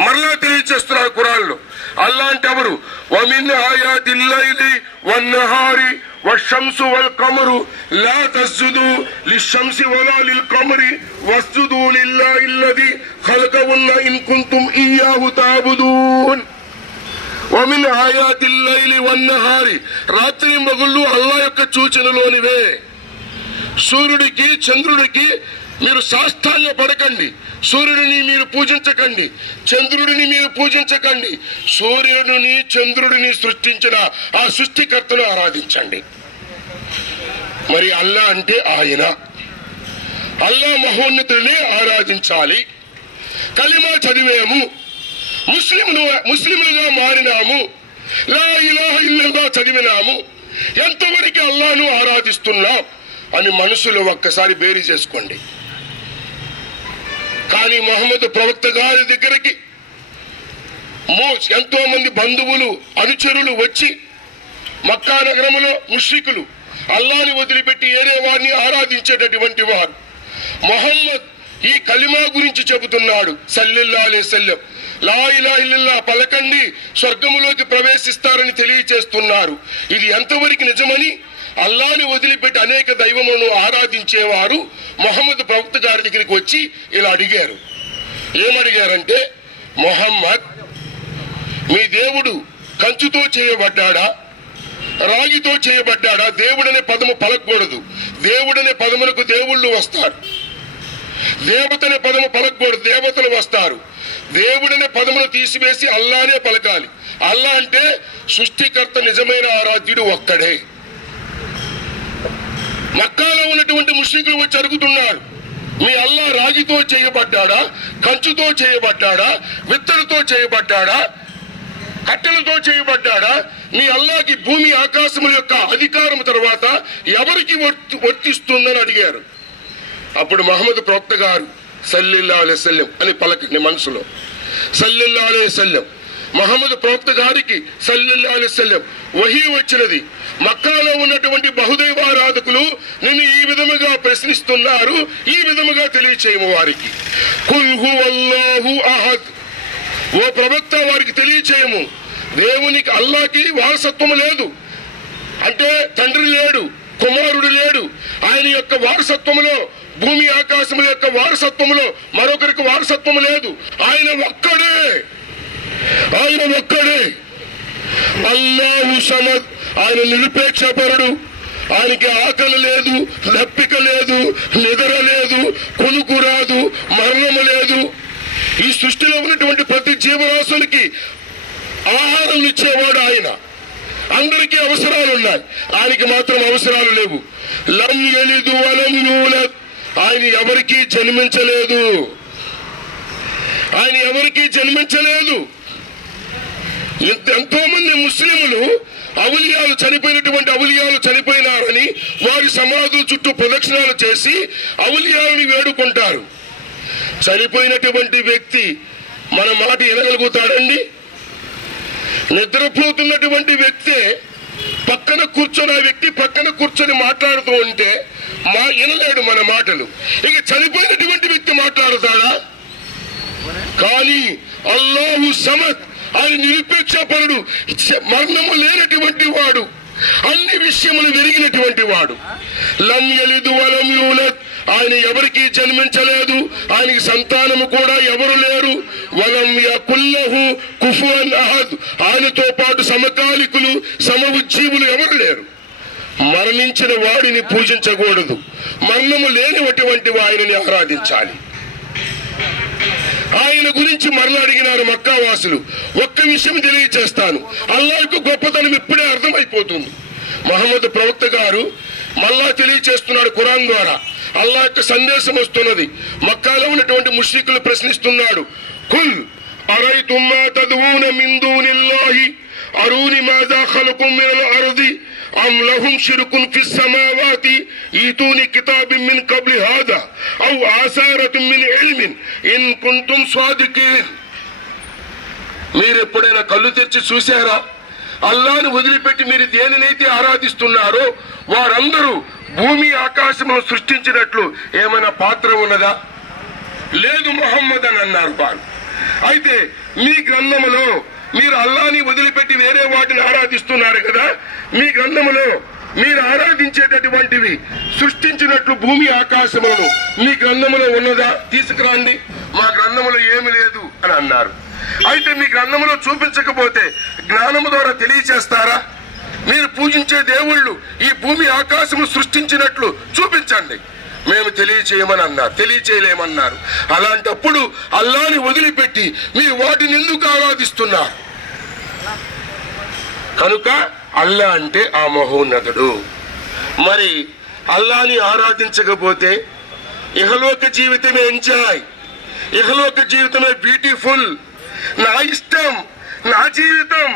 మరలా తెలియజేస్తున్నారు ఖురాన్లో. అల్లా అంటే ఎవరు? వమిన్ ఆయాతిల్ లైలి వన్నహారి వశంసు వల్ కమరు లా తస్జుదు లిషంసి వలా లిల్ కమరి వస్జుదు లిల్లాహి అల్లది ఖలకహున్న ఇన్ కుంతుం ఇయ్యాహు తఅబుదూన్. వమిన్ ఆయాతిల్ లైలి వన్నహారి. రాత్రి మగుళ్ళు అల్లా యొక్క సూచనలోనివే. సూర్యుడికి, చంద్రుడికి మీరు సాష్టాంగ పడకండి. సూర్యుడిని మీరు పూజించకండి, చంద్రుడిని మీరు పూజించకండి. సూర్యుడిని, చంద్రుడిని సృష్టించిన ఆ సృష్టికర్తను ఆరాధించండి. మరి అల్లా అంటే ఆయన. అల్లా మహోన్నతుడిని ఆరాధించాలి. కలిమా చదివేము, ముస్లింలుగా మారినాము, లా ఇలాహ ఇల్లల్లాహ్ చదివినాము. ఎంతవరకు అల్లాను ఆరాధిస్తున్నాం అని మనసులో ఒక్కసారి బేరీ చేసుకోండి. కానీ మహమ్మద్ ప్రవక్త గారి దగ్గరికి ఎంతో మంది బంధువులు, అనుచరులు వచ్చి మక్కా నగరములో ముష్రికులు అల్లాని వదిలిపెట్టి ఏరే వారిని ఆరాధించేటటువంటి వారు. మొహమ్మద్ ఈ కలిమా గురించి చెబుతున్నాడు సల్లల్లాహు అలైహి వసల్లం. లా ఇలాహ ఇల్లల్లాహ్ పలకండి, స్వర్గములోకి ప్రవేశిస్తారని తెలియచేస్తున్నారు. ఇది ఎంతవరకు నిజమని అల్లాని వదిలిపెట్టి అనేక దైవములను ఆరాధించేవారు మొహమ్మద్ ప్రవక్త గారి దగ్గరికి వచ్చి ఇలా అడిగారు. ఏమడిగారంటే, మొహమ్మద్, మీ దేవుడు కంచుతో చేయబడ్డాడా, రాగితో చేయబడ్డాడా? దేవుడనే పదము పలకూడదు. దేవుడనే పదములకు దేవుళ్ళు వస్తారు. దేవతనే పదము పలకూడదు, దేవతలు వస్తారు. దేవుడనే పదమును తీసివేసి అల్లానే పలకాలి. అల్లా అంటే సృష్టికర్త, నిజమైన ఆరాధ్యుడు ఒక్కడే. మక్కాలో ఉన్నటువంటి ముష్రికులు వచ్చి అడుగుతున్నారు, మీ అల్లా రాగితో చేయబడ్డాడా, కంచుతో చేయబడ్డాడా, విత్తడితో చేయబడ్డాడా, కట్టెలతో చేయబడ్డాడా? మీ అల్లాకి భూమి ఆకాశముల యొక్క అధికారం తర్వాత ఎవరికి వర్తిస్తుందని అడిగారు. అప్పుడు మహమ్మద్ ప్రవక్త గారు సల్లల్లాహు అలైహి వసల్లం అని పలకండి మనసులో. సల్లల్లాహు అలైహి వసల్లం మహమ్మద్ ప్రవక్త గారికి సల్లల్లాహు అలైహి వసల్లం వహీ వచ్చినది. మక్కాలో ఉన్నటువంటి బహుదైవారాధకులు నిన్ను ఈ విధముగా ప్రశ్నిస్తున్నారు, ఈ విధముగా తెలియచేయము వారికి. కుల్ హువల్లాహు అహద్, ఓ ప్రవక్త వారికి తెలియచేయము, దేవునికి అల్లాహకి వారసత్వం లేదు, అంటే తండ్రి లేడు, కుమారుడు లేడు. ఆయన యొక్క వారసత్వములో, భూమి ఆకాశముల యొక్క వారసత్వములో మరొకరికి వారసత్వం లేదు. ఆయన ఒక్కడే, ఆయన ఒక్కడే. అల్లాహు సమద్, ఆయన నిరుపేక్షపరుడు. ఆయనకి ఆకలి లేదు, దప్పిక లేదు, నిద్ర లేదు, కొనుకు రాదు, మరణము లేదు. ఈ సృష్టిలో ఉన్నటువంటి ప్రతి జీవరాశులకి ఆహారం ఇచ్చేవాడు ఆయన. అందరికీ అవసరాలు ఉన్నాయి, ఆయనకి మాత్రం అవసరాలు లేవు. లం యలిద్ వలం యూలద్, ఆయన ఎవరికీ జన్మించలేదు, ఆయన ఎవరికీ జన్మించలేదు. ఎంతో మంది ముస్లింలు ఔలియాలు చనిపోయినటువంటి ఔలియాలు చనిపోయినారని వారి సమాధుల చుట్టూ ప్రదక్షిణాలు చేసి ఔలియాలని వేడుకుంటారు. చనిపోయినటువంటి వ్యక్తి మన మాట వినగలుగుతాడండి? నిద్రపోతున్నటువంటి వ్యక్తే పక్కన కూర్చొని, ఆ వ్యక్తి పక్కన కూర్చొని మాట్లాడుతూ ఉంటే వినలేడు మన మాటలు. ఇక చనిపోయినటువంటి వ్యక్తి మాట్లాడతాడా? కానీ అల్లాహు సమద్, ఆయన నిరుపేక్షపరుడు, మరణము లేనటువంటి వాడు, అన్ని విషయములు వెరిగినటువంటి వాడు. లం యలిద్ వలం యూలద్, ఆయన ఎవరికి జన్మించలేదు, ఆయనకి సంతానము కూడా ఎవరు లేరు. వలం యకుల్ లహు కుఫువన్ అహద్, ఆయనతో పాటు సమకాలికులు, సమవుజ్జీవులు ఎవరు లేరు. మరణించిన వాడిని పూజించకూడదు, మరణము లేనిటువంటి ఆయనని ఆరాధించాలి. ఆయన గురించి మరలా అడిగినారు మక్కా వాసులు. ఒక్క విషయం తెలియచేస్తాను, అల్లాహ్కు గొప్పతనం ఇప్పుడే అర్థమైపోతుంది. మహమ్మద్ ప్రవక్త గారు మళ్ళా తెలియచేస్తున్నాడు ఖురాన్ ద్వారా. అల్లాహ్ యొక్క సందేశం వస్తున్నది. మక్కాలో ఉన్నటువంటి ముష్రికులు ప్రశ్నిస్తున్నాడు. కుల్ అరైతుమ్ మా తద్ఊన మిన్ దూనిల్లాహి అరూని మాజా ఖలఖు మినల్ అర్ది అమ్ లహుం షిర్కున్ ఫిస్ సమావాతి ఈతూని కితాబిన్ మిన్ కబ్లి హాదా ఔ ఆసారతున్ మిన్ ఇల్మిన్ ఇన్ కుంతుమ్ స్వాదికీన్. మీరు ఎప్పుడైనా కళ్ళు తెరిచి చూశారా? అల్లాహ్ను వదిలిపెట్టి మీరు దేనినైతే ఆరాధిస్తున్నారో వారందరూ భూమి ఆకాశమును సృష్టించినట్లు ఏమైనా పాత్ర ఉన్నదా? లేదు ముహమ్మద్ అని అన్నారు వారు. అయితే మీ గ్రంథములో మీరు అల్లాహ్ని వదిలిపెట్టి వేరే వాటిని ఆరాధిస్తున్నారు కదా, మీ గ్రంథములో మీరు ఆరాధించేటటువంటివి సృష్టించినట్లు భూమి ఆకాశములను మీ గ్రంథములో ఉన్నదా? తీసుకురండి. మా గ్రంథములో ఏమి లేదు అని అన్నారు. అయితే మీ గ్రంథములో చూపించకపోతే జ్ఞానము ద్వారా తెలియచేస్తారా? మీరు పూజించే దేవుళ్ళు ఈ భూమి ఆకాశము సృష్టించినట్లు చూపించండి. మేము తెలియచేయమని అన్నారు, తెలియచేయలేమన్నారు. అలాంటప్పుడు అల్లాహ్ని వదిలిపెట్టి మీరు వాటిని ఎందుకు ఆరాధిస్తున్నారు? కనుక అల్లా అంటే ఆ మహోన్నతుడు. మరి అల్లాహ్ని ఆరాధించకపోతే ఇహలోక జీవితమే ఎంజాయ్, ఇహలోక జీవితమే బ్యూటిఫుల్, నా ఇష్టం, నా జీవితం,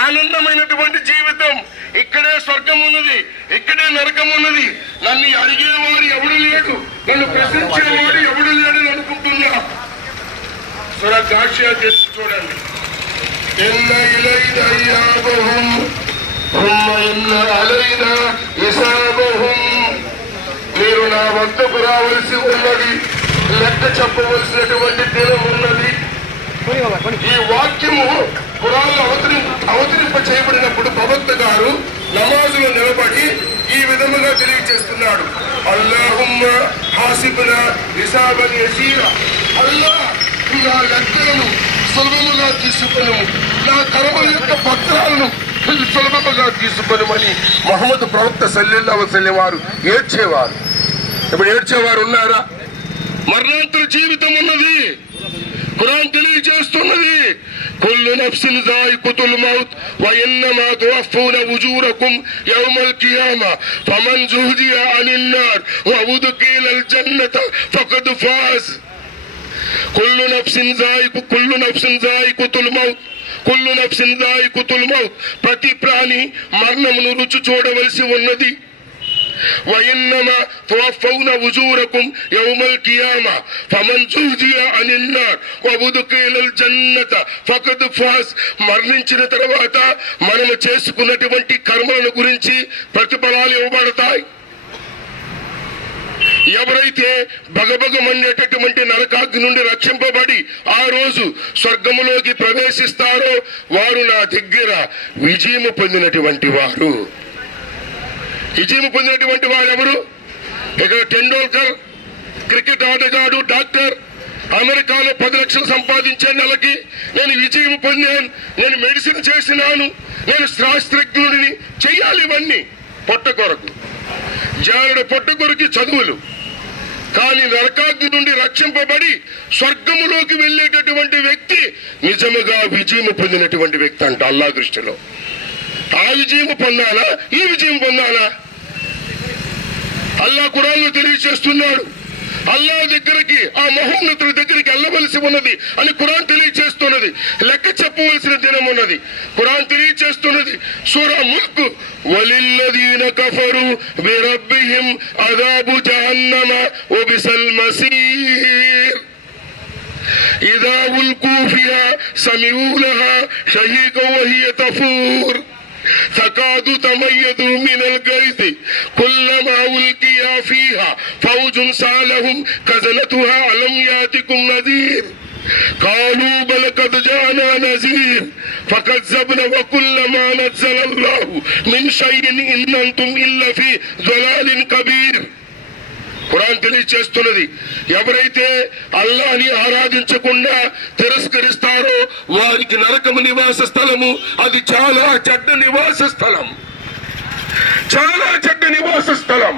ఆనందమైనటువంటి జీవితం, ఇక్కడే స్వర్గం ఉన్నది, ఇక్కడే నరకం ఉన్నది, నన్ను అడిగేవాడు ఎవడు లేడు, నన్ను ప్రశ్నించేవాడు ఎవడు లేడని అనుకుంటున్నా. సూరా గాషియా చేసి చూడండి. ఇన్న ఇలైనా ఇయాబహుం థుమ్మ ఇన్న అలైనా హిసాబహుం. మీరు నా వద్దకు రావలసి ఉన్నది, లెక్క చెప్పవలసినటువంటి దినం ఉన్నది. ఈ వాక్యము ఖురాన్లో అవతరింప చేయబడినప్పుడు ప్రవక్త గారు నమాజులో నిలబడి ఈ విధముగా తెలియజేస్తున్నాడు. అల్లాహుమ్మ హాసిబ్నా హిసాబన్ యసీరా. అల్లాహ్, నా లెక్కలను సులభముగా తీసుకొను, నా కర్మల యొక్క పత్రాలను సులభముగా తీసుకొనమని మహమ్మద్ ప్రవక్త సల్లల్లాహు అలైహి వసల్లం వారు ఏడ్చేవారు. ఇప్పుడు ఏడ్చేవారు ఉన్నారా? మరణాంతర జీవితం ఉన్నది. ఖురాన్ తెలియజేస్తున్నది. కుల్లు నఫ్సిన్ జాయికుతుల్ మౌత్ వ ఇన్నమా తువఫూన ఉజూరకుం యౌమల్ కియామా ఫమన్ జుహ్జియా అనిన్ నార్ వ ఉద్ఖిలల్ జన్నత ఫఖద్ ఫాజ్. కుల్లు నఫ్సిన్ జాయికుతుల్ మౌత్, కుల్లు నఫ్సిన్ జాయికుతుల్ మౌత్. ప్రతి ప్రాణి మరణమును రుచి చూడవలసి ఉన్నది. వయన్నమా తువఫౌన ఉజూరకుం యౌమల్ కియామా ఫమన్ జుజియా అనిన్ నార్ వఉద్ఖిలల్ జన్నత ఫఖద్ ఫాజ్. మరణించిన తర్వాత మనము చేసుకున్నటువంటి కర్మలను గురించి ప్రతిఫలాలు ఇవ్వబడతాయి. ఎవరైతే భగభగమనేటటువంటి నరకాగ్ని నుండి రక్షింపబడి ఆ రోజు స్వర్గములోకి ప్రవేశిస్తారో వారు నా దగ్గర విజయము పొందినటువంటి వారు. విజయము పొందినటువంటి వారు ఎవరు? ఇక్కడ టెండూల్కర్ క్రికెట్ ఆటగాడు, డాక్టర్, అమెరికాలో 10 లక్షలు సంపాదించాను నెలకి, నేను విజయం పొందాను, నేను మెడిసిన్ చేసినాను, నేను శాస్త్రజ్ఞుడిని. చెయ్యాలి ఇవన్నీ పొట్ట కొరకు, జానుడు పొట్ట కొరకు చదువులు. కానీ నరకాగ్ని నుండి రక్షింపబడి స్వర్గములోకి వెళ్ళేటటువంటి వ్యక్తి నిజముగా విజయము పొందినటువంటి వ్యక్తి అంట అల్లాహ్ దృష్టిలో. ఆ విజయము పొందాలా, ఈ విజయం పొందాలా? అల్లాహ్ ఖురాన్లో తెలియజేస్తున్నాడు. అల్లాహ్ దగ్గరికి, ఆ మహోన్నతుడి దగ్గరికి వెళ్ళవలసి ఉన్నది అని ఖురాన్ తెలియజేస్తున్నది. లెక్క చెప్పవలసిన దినం ఉన్నది. ఖురాన్ తెలియజేస్తున్నది సూరా ముల్క్, వలిల్లదీన కఫరు బిరబ్బిహిం అదాబు జహన్నమ వబిసల్ మసీర్ ఇదా ఉల్కూ ఫిహా సమీఊ లహా షహీకా వహియ తఫూర్ తకాదు తమయ్యదు మినల్ గైజ్ కుల్లమా ఉల్కియా ఫీహా ఫౌజున్ సాలహుం కజలతుహా అలం యాతికుం నజీర్ قالوا بل قد جاءنا نذير فكذبنا وكل ما نزل الله من شيء إن أنتم إلا في ضلال كبير. ఖురాన్ తెలియజేస్తున్నది, ఎవరైతే అల్లాహ్ని ఆరాధించకుండా తిరస్కరిస్తారో వారికి నరకము నివాస స్థలము. అది చాలా చెడ్డ నివాస స్థలం, చాలా చెడ్డ నివాస స్థలం.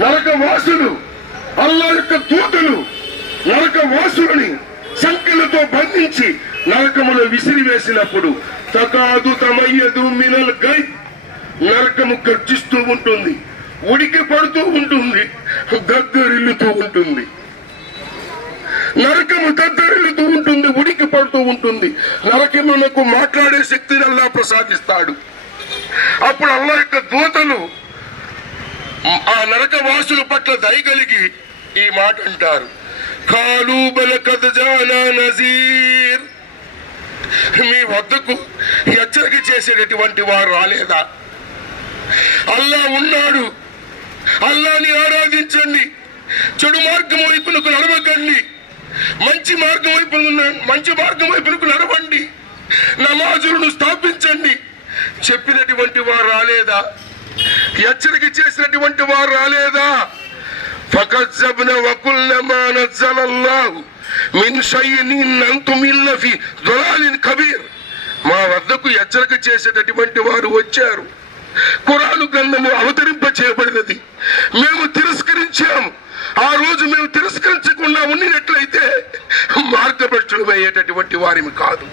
నరకవాసులు, అల్లాహ్ యొక్క దూతలు నరకవాసులని సంఖ్యలతో బంధించి నరకములో విసిరివేసినప్పుడు తకాదు తమయ్యదు మినల్ గై, నరకము గర్జిస్తూ ఉంటుంది, ఉడికి పడుతూ ఉంటుంది, గద్దరిల్లుతూ ఉంటుంది. నరకము గద్దరిల్లుతూ ఉంటుంది, ఉడికి పడుతూ ఉంటుంది. నరకమునకు మాట్లాడే శక్తిని అల్లాహ్ ప్రసాదిస్తాడు. అప్పుడు అల్లాహ్ యొక్క దూతలు ఆ నరకవాసుల పట్ల దయగలిగి ఈ మాట అంటారు, ఖాలూ బల్ ఖద్ జానా నజీర్. మీ వద్దకు హెచ్చరిక చేసేటటువంటి వారు రాలేదా? అల్లాహ్ ఉన్నాడు, అల్లాహ్ని ఆరాధించండి, చెడు మార్గం వైపునకు నడవకండి, మంచి మార్గం వైపునకు నడవండి, నమాజులను స్థాపించండి చెప్పినటువంటి వారు రాలేదా? హెచ్చరిక చేసినటువంటి వారు రాలేదా? ఫకజ్జబ్నా వకుల్నా మా నజ్జలల్లాహు మిన్ షైఇన్ ఇన్ అంతుమ్ ఇల్లా ఫీ దులాలిన్ కబీర్. మా వద్దకు హెచ్చరిక చేసేటటువంటి వారు వచ్చారు, ఖురాను గ్రంథము అవతరింప చేయబడినది, మేము తిరస్కరించాము. ఆ రోజు మేము తిరస్కరించకుండా ఉండినట్లయితే మార్గభ్రష్టులు అయ్యేటటువంటి వారిని కాదు.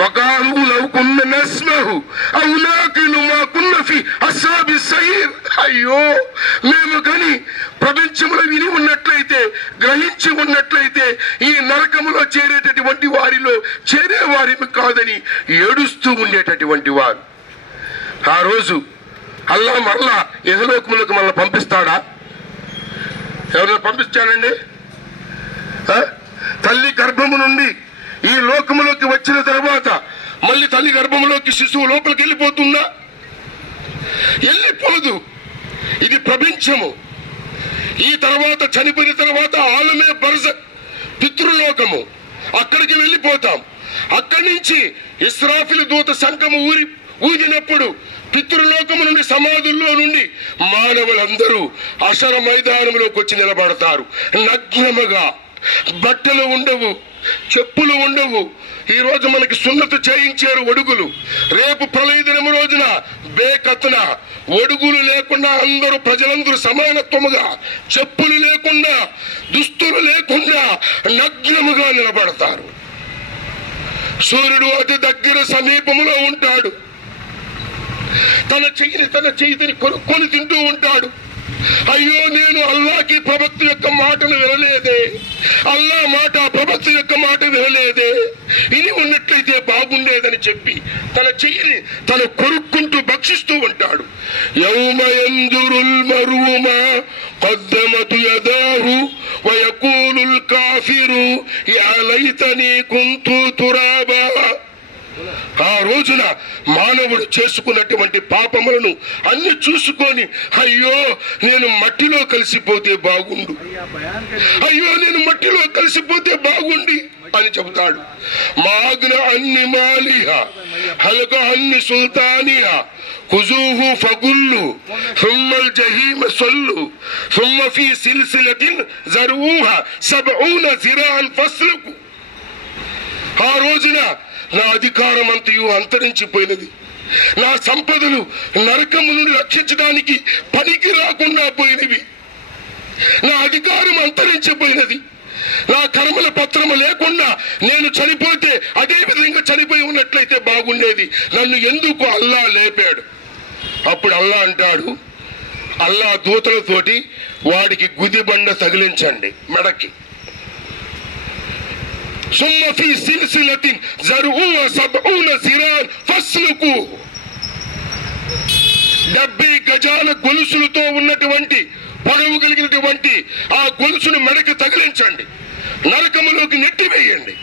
وقالوا لو كنا نسمع او نعقل ما كنا في اصحاب السعير. అయ్యో, మేము కానీ ప్రపంచంలో విని ఉన్నట్లయితే, గ్రహించి ఉన్నట్లయితే ఈ నరకములో చేరేటటువంటి వారిలో చేరేవారిని కాదని ఏడుస్తూ ఉండేటటువంటి వారు. ఆ రోజు అల్లాహ్ మరలా యహలోకములకు మళ్ళీ పంపిస్తాడా? ఎవరైనా పంపిస్తాడండి? తల్లి గర్భము నుండి ఈ లోకములోకి వచ్చిన తర్వాత మళ్ళీ తల్లి గర్భంలోకి శిశువు లోపలికి వెళ్ళిపోతుందా? వెళ్ళిపోదు. ఇది ప్రపంచము. ఈ తర్వాత చనిపోయిన తర్వాత ఆలమే బర్జఖ్, పితృలోకము, అక్కడికి వెళ్ళిపోతాం. అక్కడి నుంచి ఇస్రాఫిల్ దూత శంఖము ఊదినప్పుడు పితృలోకము నుండి, సమాధుల్లో నుండి మానవులందరూ అశర మైదానంలోకి వచ్చి నిలబడతారు. నగ్నముగా, బట్టలు ఉండవు, చెప్పులు ఉండవు. ఈ రోజు మనకి సున్నత చేయించారు ఒడుగులు. రేపు ప్రళయ దినం రోజున బేకత్న ఒడుగులు లేకుండా ప్రజలందరూ సమానత్వముగా, చెప్పులు లేకుండా, దుస్తులు లేకుండా నగ్నముగా నిలబడతారు. సూర్యుడు అతి దగ్గర సమీపములో ఉంటాడు. తన చెయ్యిని కొనుక్కొని తింటూ ఉంటాడు. అయ్యో నేను అల్లాకి ప్రవక్త యొక్క మాటను వినలేదే, అల్లా మాట ప్రవక్త యొక్క మాట వినలేదే, ఇది ఉన్నట్లయితే బాగుండేదని చెప్పి తన చెయ్యిని తను కొరుక్కుంటూ భక్షిస్తూ ఉంటాడు. యౌమ యంజురుల్ మర్ఉ మా ఖద్దమత్ యదాహు వ యఖూలుల్ కాఫిరు యా లైతనీ కుంతు తురాబా. ఆ రోజున మానవుడు చేసుకున్నటువంటి పాపములను అన్ని చూసుకొని అయ్యో నేను మట్టిలో కలిసిపోతే బాగుండు, అయ్యో నేను మట్టిలో కలిసిపోతే బాగుండి అని చెబుతాడు. మాగ్న అన్ని మాలిహా హలక అన్ని సుల్తానియా ఖుజూహు ఫగుల్లు సుమ్మల్ జహీమ సొల్లు సుమ్మ ఫీ సిల్సిలతిన్ జర్ఊహా సబ్ఊన జిరాన్ ఫస్లుకు. ఆ రోజున నా అధికారం అంతయు అంతరించిపోయినది, నా సంపదలు నరకమును రక్షించడానికి పనికి రాకుండా పోయినవి, నా అధికారం అంతరించిపోయినది, నా కర్మల పత్రము లేకుండా నేను చనిపోతే అదే విధంగా చనిపోయి ఉన్నట్లయితే బాగుండేది, నన్ను ఎందుకు అల్లా లేపాడు. అప్పుడు అల్లా అంటాడు, అల్లా దూతలతోటి వాడికి గుదిబండ తగిలించండి మెడకి. సుమ్మ ఫీ సిల్సిలతిన్ జర్ఊహా సబ్ఊన జిరాన్ ఫస్లుకు. 70 గజాల గొలుసులతో ఉన్నటువంటి పొడవు కలిగినటువంటి ఆ గొలుసును మెడకు తగిలించండి, నరకములోకి నెట్టివేయండి.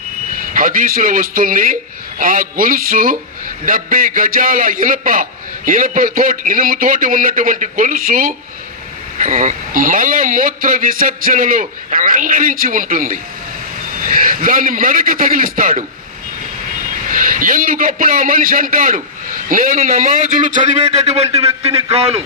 హదీసులో వస్తుంది, ఆ గొలుసు 70 గజాల ఇనుముతోటి ఉన్నటువంటి గొలుసు మలమూత్ర విసర్జనలో రంగరించి ఉంటుంది, దాన్ని మెడకు తగిలిస్తాడు. ఎందుకప్పుడు ఆ మనిషి అంటాడు, నేను నమాజులు చదివేటటువంటి వ్యక్తిని కాను,